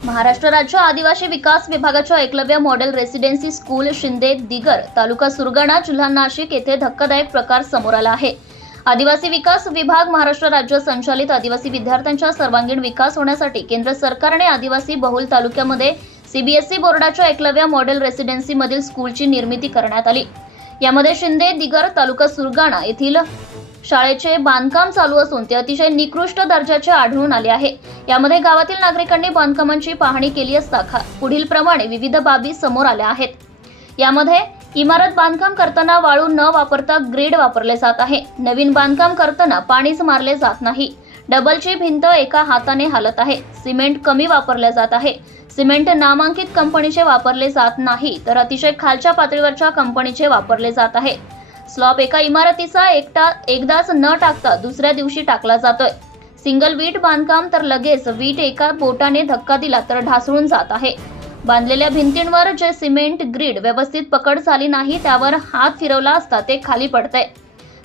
महाराष्ट्र राज्य आदिवासी विकास विभागाच्या Eklavya model residency school Shinde Digar taluka Surgana जिल्हा नाशिक येथे धक्कादायक प्रकार समोर आला आहे. आदिवासी विकास विभाग महाराष्ट्र राज्य संचालित आदिवासी विद्यार्थ्यांच्या सर्वांगीण विकास होण्यासाठी केंद्र सरकारने आदिवासी बहुल तालुक्यामध्ये सीबीएसई बोर्डाच्या एकलव्य मॉडेल रेसिडेन्सीमधील स्कूलची निर्मिती करण्यात आली. यामध्ये शिंदे दिगर तालुका सुरगाणा येथील शाळेचे बांधकाम चालू असून ते अतिशय निकृष्ट दर्जाचे आढळून आले आहे. यामध्ये गावातील नागरिकांनी बांधकामांची पाहणी केली असता पुढील प्रमाणे विविध बाबी समोर आल्या आहेत. यामध्ये इमारत बांधकाम करताना वाळू न वापरता ग्रेड वापरले जात आहे. नवीन बांधकाम करताना पाणीच मारले जात नाही. डबलची भिंत एका हाताने हालत आहे. सिमेंट कमी वापरले जात आहे. सिमेंट नामांकित कंपनीचे वापरले जात नाही तर अतिशय खालच्या पातळीवरच्या कंपनीचे वापरले जात आहे. स्लॉप एका इमारतीचा एकटा एकदाच न टाकता दुसऱ्या दिवशी टाकला जातोय. सिंगल वीट बांधकाम तर लगेच वीट एका बोटाने धक्का दिला तर ढासळून जात आहे. बांधलेल्या भिंतींवर जे सिमेंट ग्रीड व्यवस्थित पकड झाली नाही त्यावर हात फिरवला असता ते खाली पडतंय.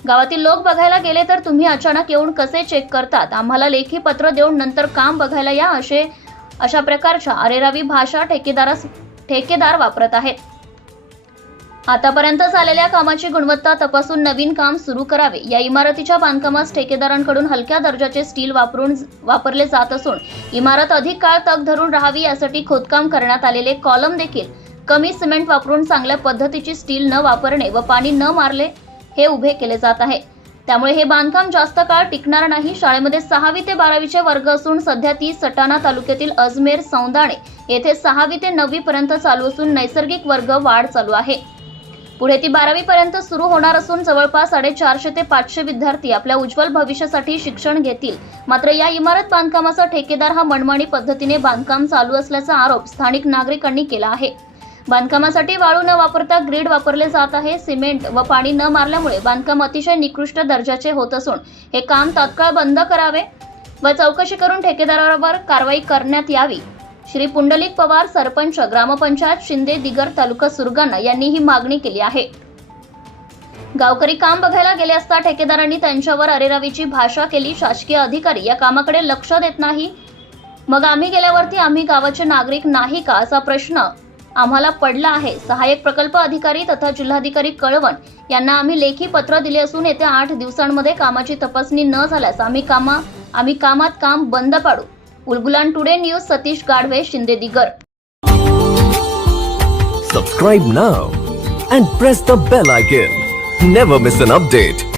गावातील लोक बघायला गेले तर तुम्ही अचानक येऊन कसे चेक करतात? आम्हाला लेखी पत्र देऊन नंतर काम बघायला या असे अशा प्रकारच्या अरेरावी भाषा ठेकेदारास ठेकेदार वापरत आहेत. आतापर्यंत झालेल्या कामाची गुणवत्ता तपासून नवीन काम सुरू करावे. या इमारतीच्या बांधकामास ठेकेदारांकडून हलक्या दर्जाचे स्टील वापरून वापरले जात असून इमारत अधिक काळ तग धरून राहावी यासाठी खोदकाम करण्यात आलेले कॉलम देखील कमी सिमेंट वापरून चांगल्या पद्धतीची स्टील न वापरणे व पाणी न मारले हे उभे केले जात आहे. त्यामुळे हे बांधकाम जास्त काळ टिकणार नाही. शाळेमध्ये सहावी ते बारावीचे वर्ग असून सध्या ती सटाणा तालुक्यातील अजमेर सौंदाणे येथे सहावी ते नववी पर्यंत चालू असून नैसर्गिक वर्ग वाढ चालू आहे. पुढे ती बारावी पर्यंत सुरू होणार असून जवळपास साडेचारशे ते पाचशे विद्यार्थी आपल्या उज्ज्वल भविष्यासाठी शिक्षण घेतील. मात्र या इमारत बांधकामाचा ठेकेदार हा मनमाणी पद्धतीने बांधकाम चालू असल्याचा आरोप स्थानिक नागरिकांनी केला आहे. बांधकामासाठी वाळू न वापरता ग्रीड वापरले जात आहे सिमेंट व पाणी न मारल्यामुळे बांधकाम अतिशय निकृष्ट दर्जाचे होत असून हे काम तात्काळ बंद करावे व चौकशी करून ठेकेदारावर कारवाई करण्यात यावी. श्री पुंडलिक पवार सरपंच ग्रामपंचायत शिंदे दिगर तालुका सुरगाणा यांनी ही मागणी केली आहे. गावकरी काम बघायला गेले असता ठेकेदारांनी त्यांच्यावर अरेरावीची भाषा केली. शासकीय अधिकारी या कामाकडे लक्ष देत नाही. मग आम्ही गेल्यावरती आम्ही गावाचे नागरिक नाही का असा प्रश्न आम्हाला पडला आहे. सहाय्यक प्रकल्प अधिकारी तथा जिल्हाधिकारी कळवण यांना आम्ही लेखी पत्र दिले असून येत्या आठ दिवसांमध्ये कामाची तपासणी न झाल्यास आम्ही कामा आम्ही कामात काम बंद पाडू. Ulgulan today news Satish Gadhave Shinde Digar Subscribe now and press the bell icon. Never miss an update.